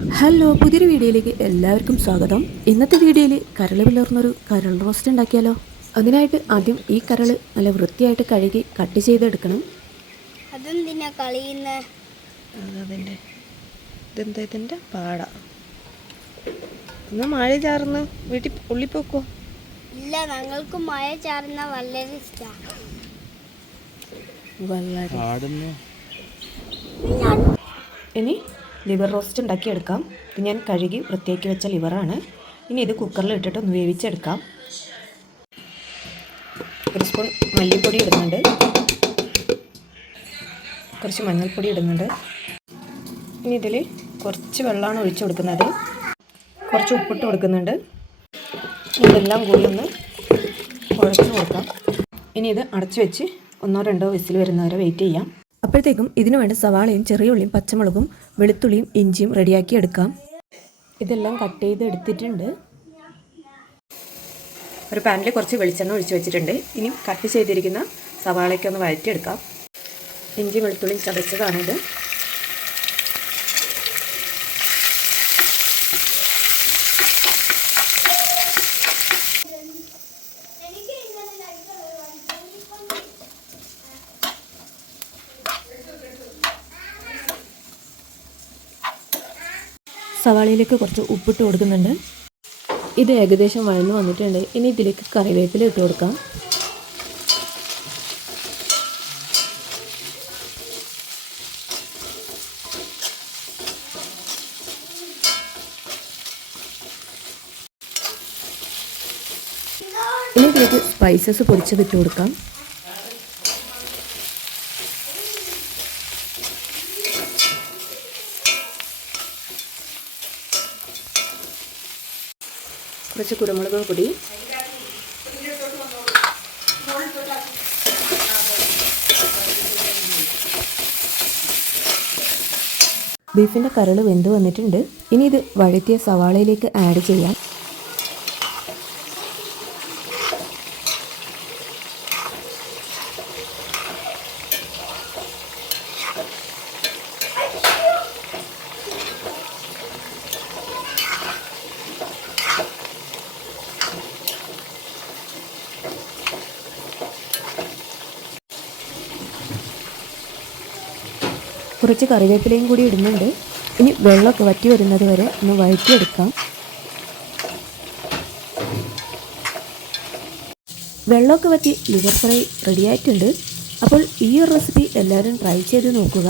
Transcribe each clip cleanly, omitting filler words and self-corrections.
Hello, പുതിയൊരു വീഡിയോയിലേക്ക് എല്ലാവർക്കും സ്വാഗതം. ഇന്നത്തെ വീഡിയോയിൽ കരൾ പിളർന്നൊരു കരൾ റോസ്റ്റ് ഉണ്ടാക്കിയാലോ. അതിനായിട്ട് ആദ്യം ഈ കരൾ നല്ല വൃത്തിയായിട്ട് കഴുകി കട്ട് ചെയ്തെടുക്കണം. അതെന്തിനാ കളിയുന്ന? ഇതിൻ്റെ പാട ഇന്ന് മഴ ചാർന്ന് വീട്ടിൽ ഉള്ളിപ്പോക്കോ? ഇല്ല, ഞങ്ങൾക്ക് മഴ ചാറുന്ന വളരെ ഇഷ്ടമാണ്. ഇനി ലിവർ റോസ്റ്റ് ഉണ്ടാക്കിയെടുക്കാം. ഇത് ഞാൻ കഴുകി വൃത്തിയാക്കി വെച്ച ലിവറാണ്. ഇനി ഇത് കുക്കറിൽ ഇട്ടിട്ട് ഒന്ന് വേവിച്ചെടുക്കാം. ഒരു സ്പൂൺ മല്ലിപ്പൊടി ഇടുന്നുണ്ട്, കുറച്ച് മഞ്ഞൾപ്പൊടി ഇടുന്നുണ്ട്. ഇനി ഇതിൽ കുറച്ച് വെള്ളമാണ് ഒഴിച്ചു കൊടുക്കുന്നത്, കുറച്ച് ഉപ്പിട്ട് കൊടുക്കുന്നുണ്ട്. ഇതെല്ലാം കൂടി ഒന്ന് കുഴച്ച് കൊടുക്കാം. ഇനി ഇത് അടച്ചു വെച്ച് 1-2 വിസിൽ വരുന്നവരെ വെയിറ്റ് ചെയ്യാം. അപ്പോഴത്തേക്കും ഇതിനു വേണ്ട സവാളയും ചെറിയ ഉള്ളിയും പച്ചമുളകും വെളുത്തുള്ളിയും ഇഞ്ചിയും റെഡിയാക്കി എടുക്കാം. ഇതെല്ലാം കട്ട് ചെയ്ത് എടുത്തിട്ടുണ്ട്. ഒരു പാനിൽ കുറച്ച് വെളിച്ചെണ്ണ ഒഴിച്ച് വെച്ചിട്ടുണ്ട്. ഇനി കട്ട് ചെയ്തിരിക്കുന്ന സവാളയ്ക്കൊന്ന് വഴറ്റിയെടുക്കാം. ഇഞ്ചി വെളുത്തുള്ളിയും ചതച്ചതാണിത്. സവാളയിലേക്ക് കുറച്ച് ഉപ്പിട്ട് കൊടുക്കുന്നുണ്ട്. ഇത് ഏകദേശം വഴന്നു വന്നിട്ടുണ്ട്. ഇനി ഇതിലേക്ക് കറിവേപ്പില ഇട്ട് കൊടുക്കാം. ഇനി ഇതിലേക്ക് സ്പൈസസ് പൊടിച്ചത് ഇട്ട് കൊടുക്കാം. കുറച്ച് കുരുമുളക് പൊടി, ബീഫിൻ്റെ കരൾ വെന്ത് വന്നിട്ടുണ്ട്. ഇനി ഇത് വഴറ്റിയ സവാളയിലേക്ക് ആഡ് ചെയ്യാം. കുറച്ച് കറിവേപ്പിലയും കൂടി ഇടുന്നുണ്ട്. ഇനി വെള്ളമൊക്കെ വറ്റി വരുന്നത് വരെ ഒന്ന് വഴറ്റിയെടുക്കാം. വെള്ളമൊക്കെ വറ്റി ലിവർ ഫ്രൈ റെഡിയായിട്ടുണ്ട്. അപ്പോൾ ഈ ഒരു റെസിപ്പി എല്ലാവരും ട്രൈ ചെയ്ത് നോക്കുക.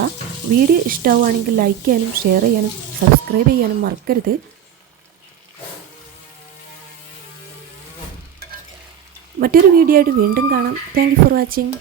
വീഡിയോ ഇഷ്ടമാവുകയാണെങ്കിൽ ലൈക്ക് ചെയ്യാനും ഷെയർ ചെയ്യാനും സബ്സ്ക്രൈബ് ചെയ്യാനും മറക്കരുത്. മറ്റൊരു വീഡിയോ ആയിട്ട് വീണ്ടും കാണാം. Thank you for watching.